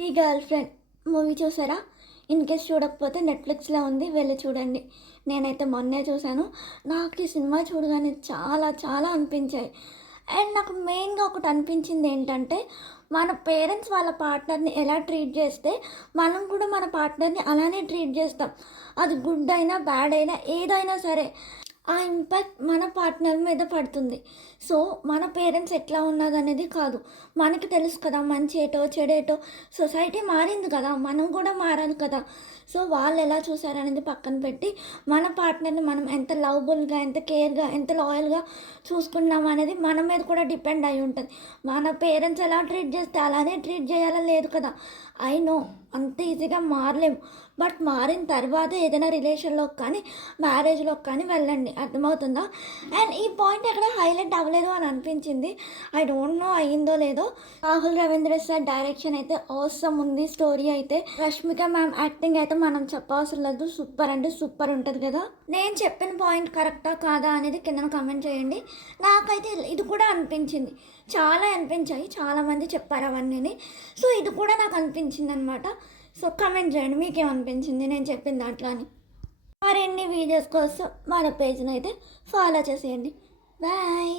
ఈ girl friend movie చూసారా? In case చూడకపోతే నెట్‌ఫ్లిక్స్‌లో ఉంది, వెళ్ళి చూడండి. నేనైతే మొన్నే చూశాను. నాకు ఈ సినిమా చూడగానే చాలా చాలా అనిపించాయి. అండ్ నాకు మెయిన్‌గా ఒకటి అనిపించింది ఏంటంటే, మన పేరెంట్స్ వాళ్ళ పార్ట్నర్‌ని ఎలా ట్రీట్ చేస్తే, మనం కూడా మన పార్ట్నర్‌ని అలానే ట్రీట్ చేస్తాం. అది గుడ్ అయినా, బ్యాడ్ అయినా ఏదైనా సరే. ఆ ఇంపాక్ట్ మన పార్ట్నర్ మీద పడుతుంది. సో, మన పేరెంట్స్ ఎట్లా ఉన్నదనేది కాదు. మనకి తెలుసు కదా! మంచేటో, చెడేటో. సొసైటీ మారింది కదా! మనం కూడా మారాలి కదా! సో, వాళ్ళెలా చూసారనేది పక్కన పెట్టి, మన పార్ట్నర్‌ని మనం ఎంత లవబుల్‌గా, ఎంత కేర్‌గా, ఎంత లాయల్‌గా చూసుకున్నాం అనేది మన మీద కూడా డిపెండ్ అయ్యి ఉంటది. మన పేరెంట్స్ ఎలా ట్రీట్ చేస్తే అలానే ట్రీట్ చేయాలని లేదు కదా! ఐ నో అంత ఈజీగా మారలేము. బట్ మారిన తర్వాత ఏదైనా రిలేషన్‌లోకి కానీ, మ్యారేజ్‌లోకి కానీ వెళ్ళండి. అర్థమవుతుందా? అండ్ ఈ పాయింట్ ఎక్కడ హైలైట్ అవ్వలేదు అని అనిపించింది. ఐ డోంట్ నో అయిందో లేదో. రాహుల్ రవీంద్ర సార్ డైరెక్షన్ అయితే ఆసమ్ ఉంది. స్టోరీ అయితే రష్మిక మ్యామ్ యాక్టింగ్ అయితే మనం చెప్పవసరం లేదు. సూపర్ అంటే సూపర్ ఉంటది కదా! నేను చెప్పిన పాయింట్ కరెక్టా కాదా అనేది కిందన కామెంట్ చేయండి. నాకైతే ఇది కూడా అనిపించింది. చాలా అనిపించాయి. చాలామంది చెప్పారు అవన్నీని. సో, ఇది కూడా నాకు అనిపించిందనమాట. సో, కామెంట్ చేయండి మీకేమనిపించింది నేను చెప్పిన దాంట్లో అని. మరిన్ని వీడియోస్ కోసం మన పేజ్‌ని అయితే ఫాలో చేసేయండి. బాయ్.